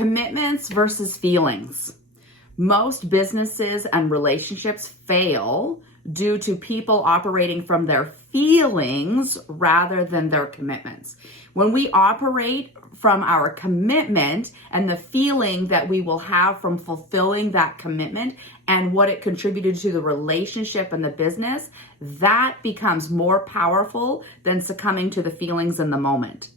Commitments versus feelings. Most businesses and relationships fail due to people operating from their feelings rather than their commitments. When we operate from our commitment and the feeling that we will have from fulfilling that commitment and what it contributed to the relationship and the business, that becomes more powerful than succumbing to the feelings in the moment.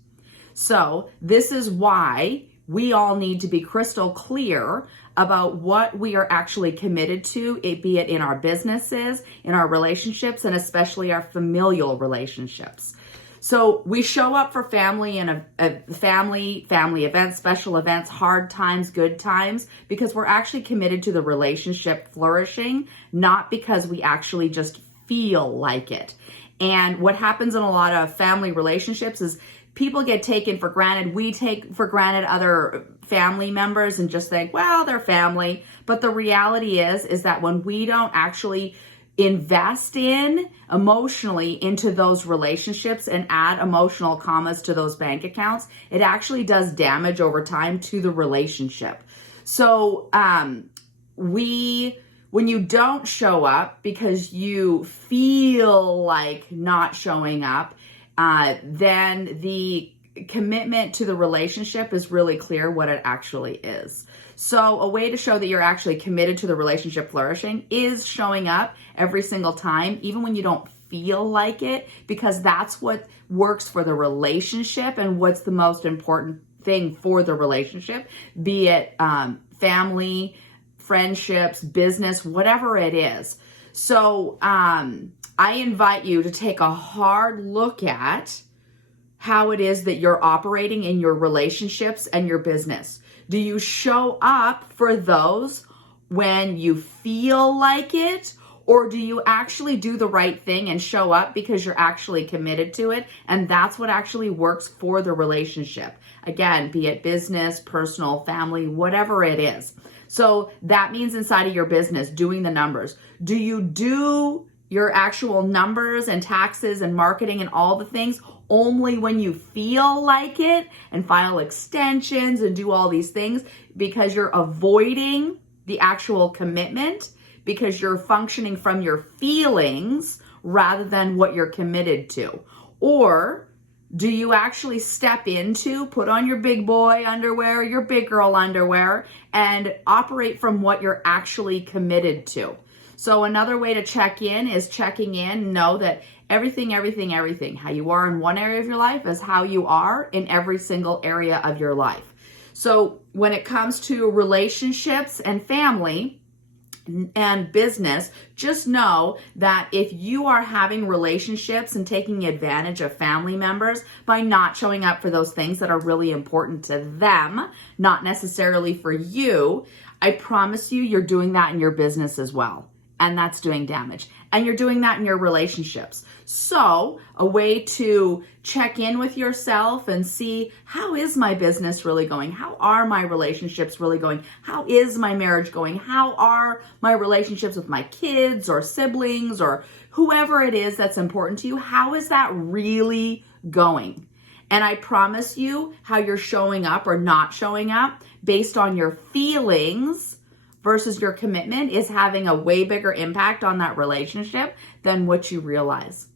So this is why we all need to be crystal clear about what we are actually committed to, be it in our businesses, in our relationships, and especially our familial relationships. So we show up for family and family events, special events, hard times, good times, because we're actually committed to the relationship flourishing, not because we actually just feel like it. And what happens in a lot of family relationships is people get taken for granted. We take for granted other family members and just think, well, they're family. But the reality is that when we don't actually invest in emotionally into those relationships and add emotional commas to those bank accounts, it actually does damage over time to the relationship. So when you don't show up because you feel like not showing up, then the commitment to the relationship is really clear what it actually is. So a way to show that you're actually committed to the relationship flourishing is showing up every single time, even when you don't feel like it, because that's what works for the relationship and what's the most important thing for the relationship, be it family, friendships, business, whatever it is. So I invite you to take a hard look at how it is that you're operating in your relationships and your business. Do you show up for those when you feel like it, or do you actually do the right thing and show up because you're actually committed to it? And that's what actually works for the relationship. Again, be it business, personal, family, whatever it is. So that means inside of your business, doing the numbers. Do you do your actual numbers and taxes and marketing and all the things only when you feel like it and file extensions and do all these things because you're avoiding the actual commitment because you're functioning from your feelings rather than what you're committed to? Or do you actually step into, put on your big boy underwear, your big girl underwear, and operate from what you're actually committed to? So another way to check in is checking in, know that everything, how you are in one area of your life is how you are in every single area of your life. So when it comes to relationships and family and business, just know that if you are having relationships and taking advantage of family members by not showing up for those things that are really important to them, not necessarily for you, I promise you, you're doing that in your business as well. And that's doing damage. And you're doing that in your relationships. So a way to check in with yourself and see, how is my business really going? How are my relationships really going? How is my marriage going? How are my relationships with my kids or siblings or whoever it is that's important to you? How is that really going? And I promise you, how you're showing up or not showing up based on your feelings versus your commitment is having a way bigger impact on that relationship than what you realize.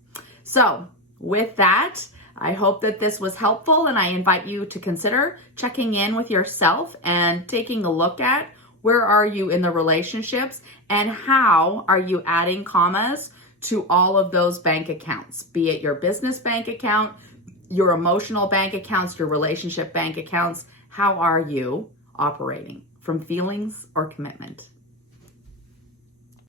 So with that, I hope that this was helpful, and I invite you to consider checking in with yourself and taking a look at where are you in the relationships and how are you adding commas to all of those bank accounts, be it your business bank account, your emotional bank accounts, your relationship bank accounts. How are you operating? From feelings or commitment?